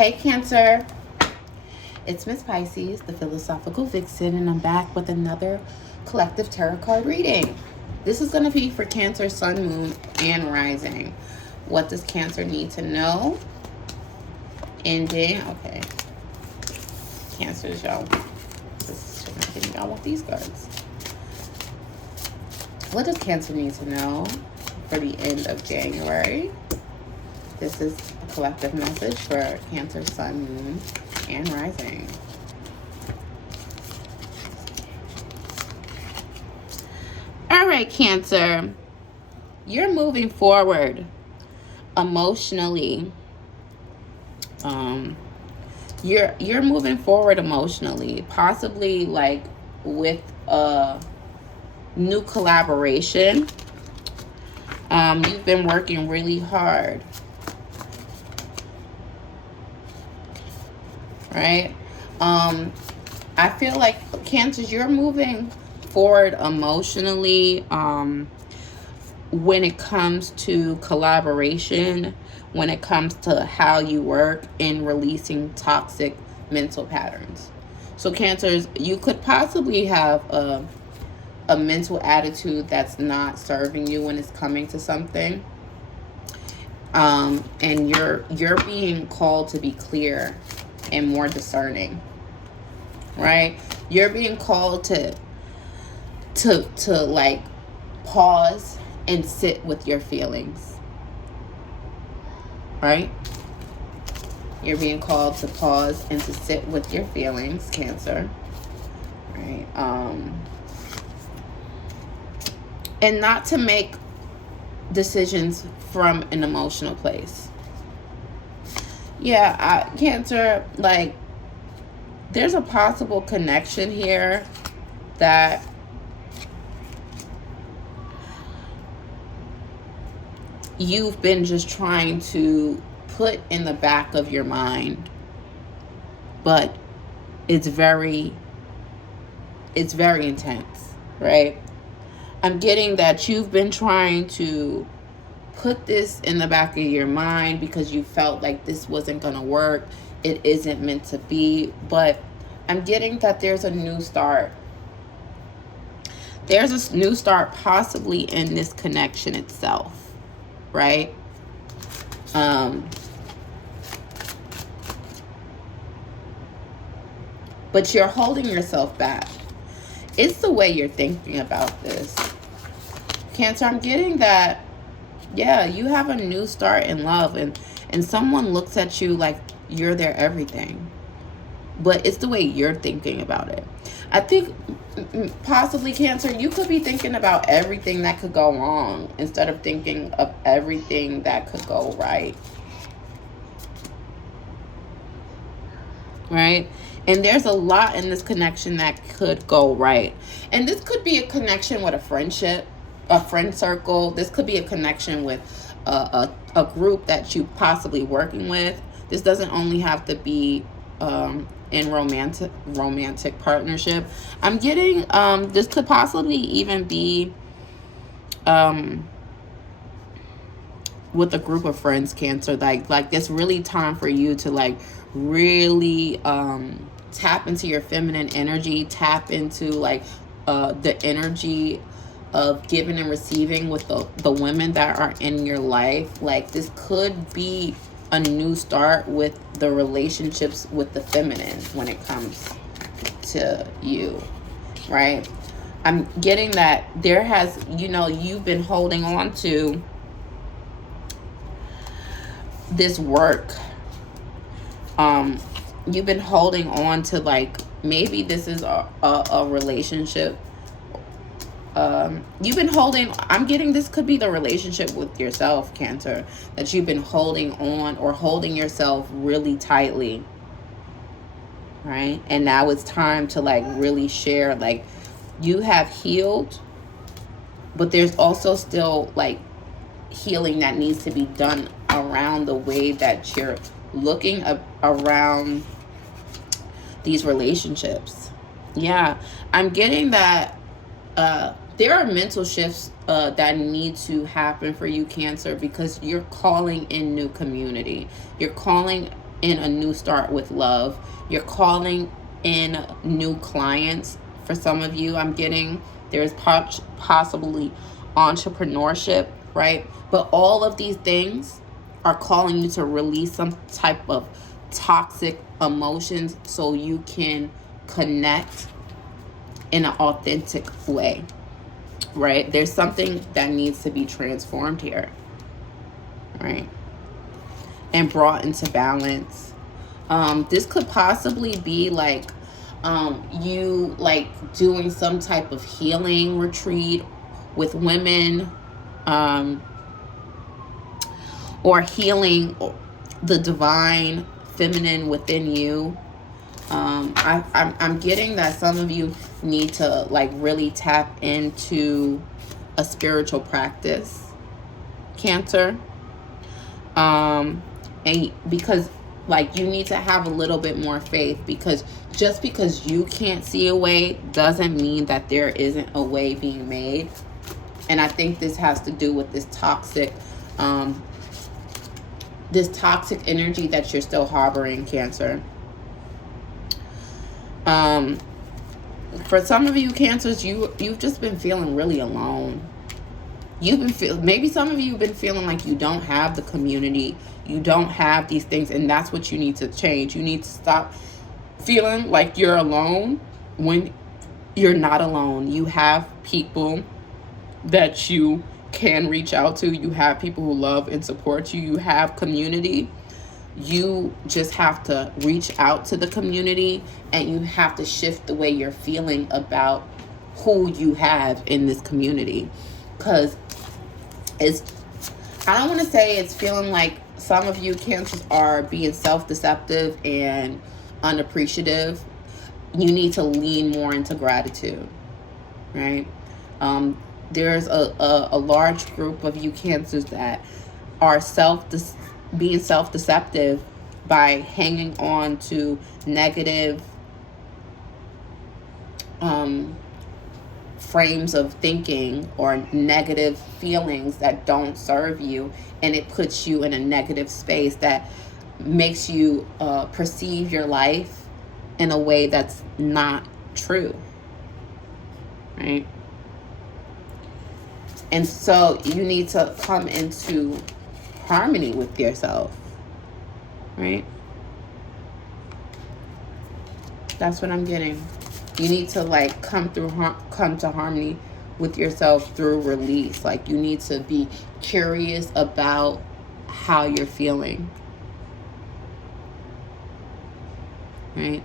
Hey Cancer, it's Miss Pisces, the philosophical Vixen, and I'm back with another collective tarot card reading. This is going to be for Cancer, Sun, Moon, and Rising. What does Cancer need to know? Ending. Okay. Cancers, y'all. This should not get me. I want these cards. What does Cancer need to know for the end of January? This is a collective message for Cancer, Sun, Moon, and Rising. All right, Cancer. You're moving forward emotionally. You're moving forward emotionally, possibly like with a new collaboration. You've been working really hard, right? I feel like Cancers, you're moving forward emotionally when it comes to collaboration, when it comes to how you work in releasing toxic mental patterns. So Cancers, you could possibly have a mental attitude that's not serving you when it's coming to something. And you're being called to be clear and more discerning, right? You're being called to like pause and sit with your feelings, right? You're being called to pause and to sit with your feelings, Cancer, right? And not to make decisions from an emotional place. Yeah, Cancer, like, there's a possible connection here that you've been just trying to put in the back of your mind, but it's very intense, right? I'm getting that you've been trying to put this in the back of your mind because you felt like this wasn't going to work. It isn't meant to be. But I'm getting that there's a new start. There's a new start possibly in this connection itself, right? But you're holding yourself back. It's the way you're thinking about this. Cancer, I'm getting that, yeah, you have a new start in love, and someone looks at you like you're their everything. But it's the way you're thinking about it. I think possibly, Cancer, you could be thinking about everything that could go wrong instead of thinking of everything that could go right. Right? And there's a lot in this connection that could go right. And this could be a connection with a friendship, a friend circle. This could be a connection with a group that you possibly working with. This doesn't only have to be in romantic partnership. I'm getting this could possibly even be with a group of friends, Cancer. Like it's really time for you to like really tap into your feminine energy, tap into like the energy of giving and receiving with the women that are in your life. Like this could be a new start with the relationships with the feminine when it comes to you, right? I'm getting that there has, you've been holding on to this work. You've been holding on to like, maybe this is a relationship. You've been holding, I'm getting this could be the relationship with yourself, Cancer, that you've been holding on or holding yourself really tightly, right? And now it's time to like really share, like you have healed, but there's also still like healing that needs to be done around the way that you're looking around these relationships. Yeah, I'm getting that there are mental shifts that need to happen for you, Cancer, because you're calling in new community. You're calling in a new start with love. You're calling in new clients. For some of you, I'm getting there's possibly entrepreneurship, right? But all of these things are calling you to release some type of toxic emotions so you can connect in an authentic way, right? There's something that needs to be transformed here, right? And brought into balance. This could possibly be like you like doing some type of healing retreat with women, or healing the divine feminine within you. I'm getting that some of you need to like really tap into a spiritual practice, Cancer. And because like you need to have a little bit more faith, because just because you can't see a way doesn't mean that there isn't a way being made. And I think this has to do with this toxic energy that you're still harboring, Cancer. For some of you, Cancers, you've just been feeling really alone. Maybe some of you have been feeling like you don't have the community, you don't have these things, and that's what you need to change. You need to stop feeling like you're alone when you're not alone. You have people that you can reach out to. You have people who love and support you. You have community. You just have to reach out to the community, and you have to shift the way you're feeling about who you have in this community. Because I don't want to say it's feeling like some of you Cancers are being self-deceptive and unappreciative. You need to lean more into gratitude, right? There's a large group of you Cancers that are being self-deceptive by hanging on to negative frames of thinking or negative feelings that don't serve you, and it puts you in a negative space that makes you perceive your life in a way that's not true, right? And so you need to come into harmony with yourself, right? That's what I'm getting. You need to like come to harmony with yourself through release. Like you need to be curious about how you're feeling, right?